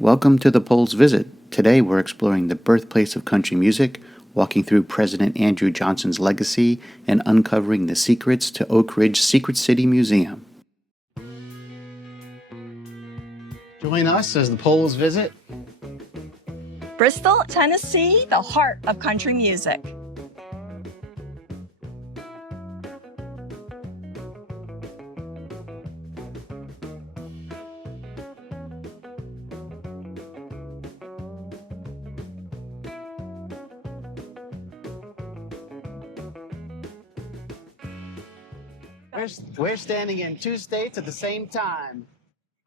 Welcome to the Polls Visit. Today we're exploring the birthplace of country music, walking through President Andrew Johnson's legacy, and uncovering the secrets to Oak Ridge's Secret City Museum. Join us as the Polls visit Bristol, Tennessee, the heart of country music. We're standing in two states at the same time.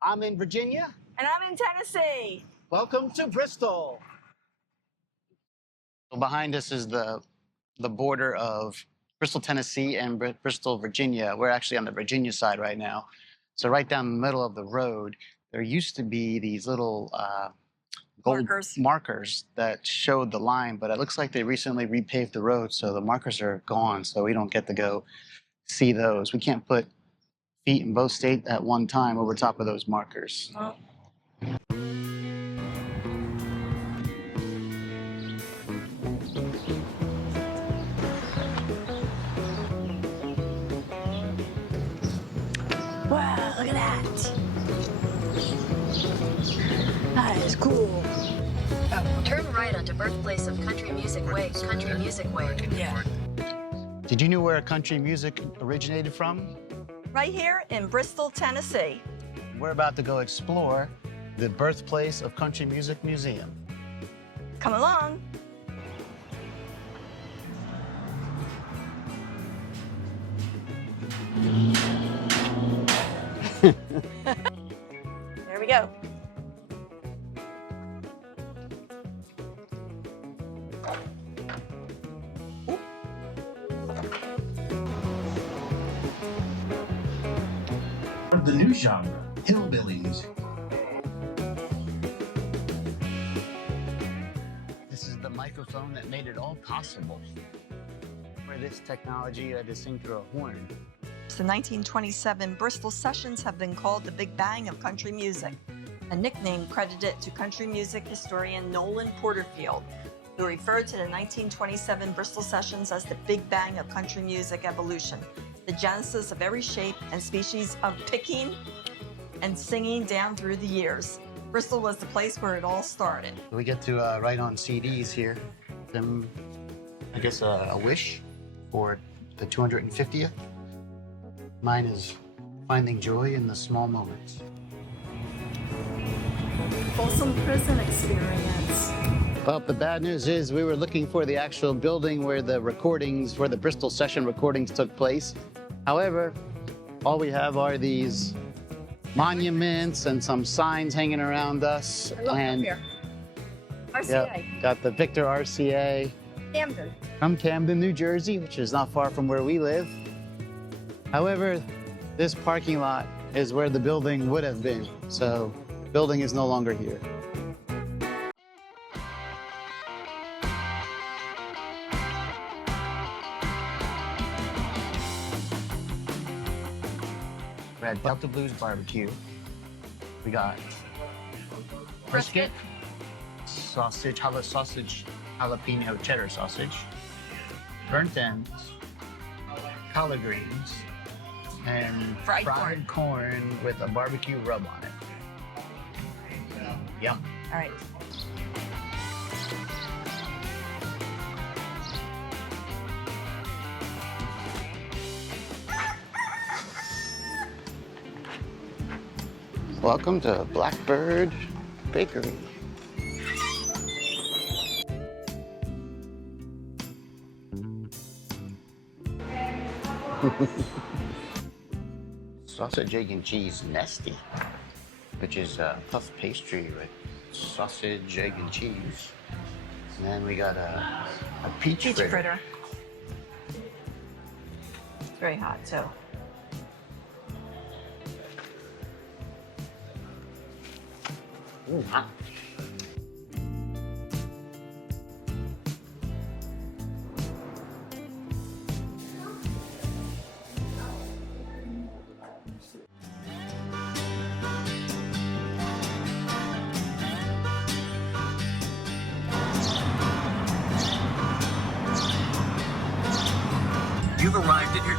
I'm in Virginia. And I'm in Tennessee. Welcome to Bristol. Behind us is the border of Bristol, Tennessee and Bristol, Virginia. We're actually on the Virginia side right now. So right down the middle of the road, there used to be these little gold markers that showed the line, but it looks like they recently repaved the road, so the markers are gone, so we don't get to go see those. We can't put feet in both states at one time over top of those markers. Oh. Wow, look at that. That is cool. Turn right onto Birthplace of Country Music Way. Yeah. Did you know where country music originated from? Right here in Bristol, Tennessee. We're about to go explore the Birthplace of Country Music Museum. Come along. There we go. The new genre, hillbilly music. This is the microphone that made it all possible. For this technology, I had to sing through a horn. The 1927 Bristol Sessions have been called the Big Bang of country music, a nickname credited to country music historian Nolan Porterfield, who referred to the 1927 Bristol Sessions as the Big Bang of country music evolution, the genesis of every shape and species of picking and singing down through the years. Bristol was the place where it all started. We get to write on CDs here. Then, I guess a wish for the 250th. Mine is finding joy in the small moments. Folsom Prison experience. Well, the bad news is we were looking for the actual building where the recordings, where the Bristol session recordings took place. However, all we have are these monuments and some signs hanging around us. And here. RCA. Yep, got the Victor RCA. Camden. From Camden, New Jersey, which is not far from where we live. However, this parking lot is where the building would have been. So, the building is no longer here. We had Delta Blues barbecue. We got brisket, sausage, jalapeno cheddar sausage, burnt ends, collard greens, and fried corn with a barbecue rub on it. Yum. All right. Welcome to Blackbird Bakery. Sausage, egg, and cheese nesty, which is a puff pastry with sausage, egg, and cheese. And then we got a peach fritter. It's very hot, too. Ooh, hot.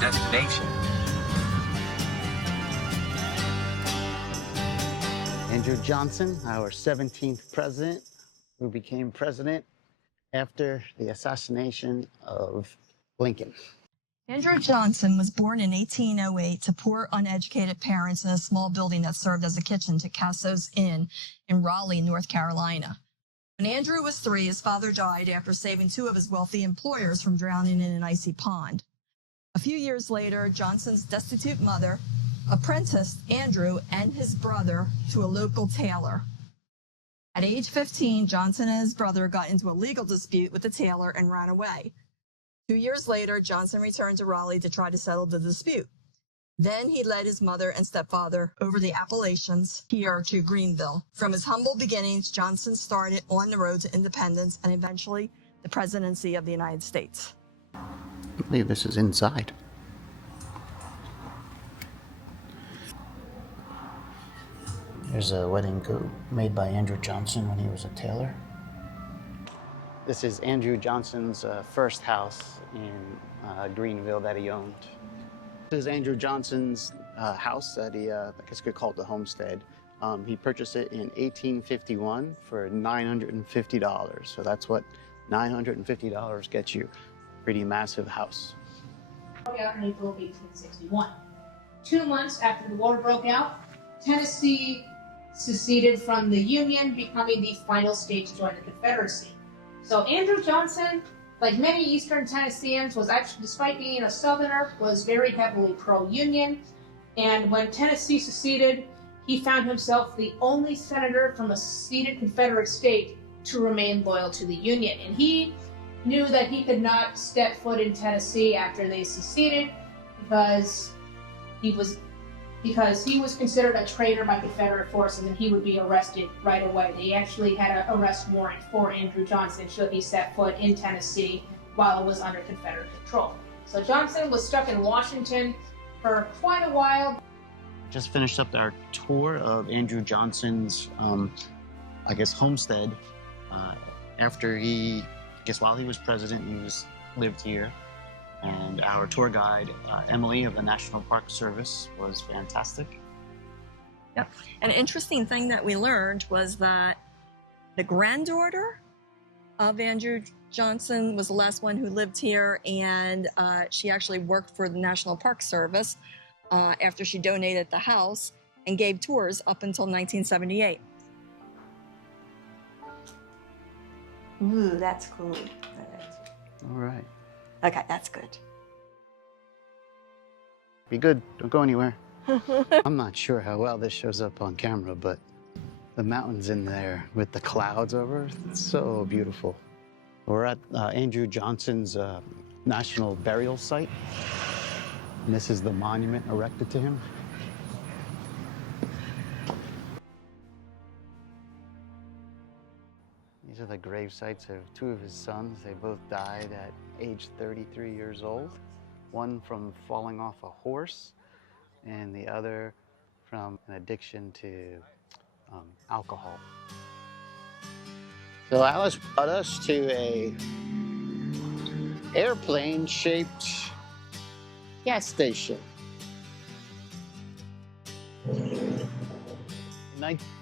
destination. Andrew Johnson, our 17th president, who became president after the assassination of Lincoln. Andrew Johnson was born in 1808 to poor, uneducated parents in a small building that served as a kitchen to Casso's Inn in Raleigh, North Carolina. When Andrew was 3, his father died after saving 2 of his wealthy employers from drowning in an icy pond. A few years later, Johnson's destitute mother apprenticed Andrew and his brother to a local tailor. At age 15, Johnson and his brother got into a legal dispute with the tailor and ran away. 2 years later, Johnson returned to Raleigh to try to settle the dispute. Then he led his mother and stepfather over the Appalachians here to Greeneville. From his humble beginnings, Johnson started on the road to independence and eventually the presidency of the United States. I believe this is inside. There's a wedding coat made by Andrew Johnson when he was a tailor. This is Andrew Johnson's first house in Greeneville that he owned. This is Andrew Johnson's house that he, I guess you could call it the homestead. He purchased it in 1851 for $950. So that's what $950 gets you. Pretty massive house. Broke out in April of 1861. 2 months after the war broke out, Tennessee seceded from the Union, becoming the final state to join the Confederacy. So Andrew Johnson, like many Eastern Tennesseans, was actually, despite being a Southerner, was very heavily pro-Union. And when Tennessee seceded, he found himself the only senator from a seceded Confederate state to remain loyal to the Union. And he knew that he could not step foot in Tennessee after they seceded because he was considered a traitor by Confederate forces and he would be arrested right away. They actually had an arrest warrant for Andrew Johnson should he set foot in Tennessee while it was under Confederate control. So Johnson was stuck in Washington for quite a while. Just finished up our tour of Andrew Johnson's, I guess, homestead. After while he was president, he lived here. And our tour guide, Emily of the National Park Service, was fantastic. Yep. An interesting thing that we learned was that the granddaughter of Andrew Johnson was the last one who lived here, and she actually worked for the National Park Service after she donated the house and gave tours up until 1978. Ooh, that's cool. All right. Okay, that's good. Be good. Don't go anywhere. I'm not sure how well this shows up on camera, but the mountains in there with the clouds over, it's so beautiful. We're at Andrew Johnson's national burial site. And this is the monument erected to him. These are the grave sites of 2 of his sons. They both died at age 33 years old. One from falling off a horse, and the other from an addiction to alcohol. So Alice brought us to a airplane-shaped gas station.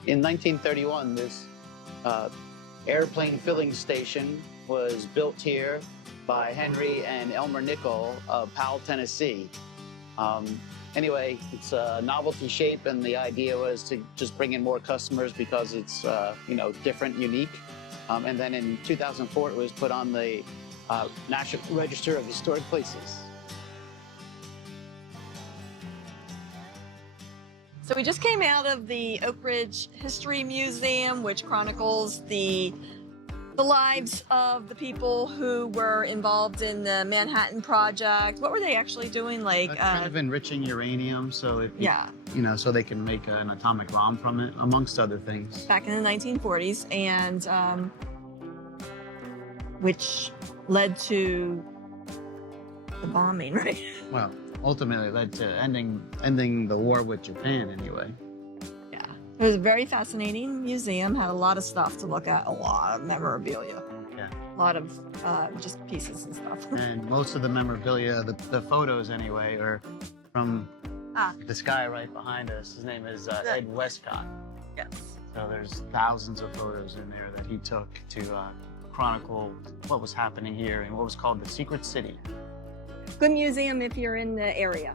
In 1931, this airplane filling station was built here by Henry and Elmer Nickel of Powell, Tennessee. Anyway, it's a novelty shape, and the idea was to just bring in more customers because it's different, unique. And then in 2004, it was put on the National Register of Historic Places. So we just came out of the Oak Ridge History Museum, which chronicles the lives of the people who were involved in the Manhattan Project. What were they actually doing? Like kind of enriching uranium, so so they can make an atomic bomb from it, amongst other things. Back in the 1940s, and which led to the bombing, right? Well, ultimately led to ending the war with Japan, anyway. Yeah, it was a very fascinating museum. Had a lot of stuff to look at, a lot of memorabilia. Yeah. A lot of just pieces and stuff. And most of the memorabilia, the photos anyway, are from this guy right behind us. His name is Ed Westcott. Yes. So there's thousands of photos in there that he took to chronicle what was happening here in what was called the Secret City. Good museum if you're in the area.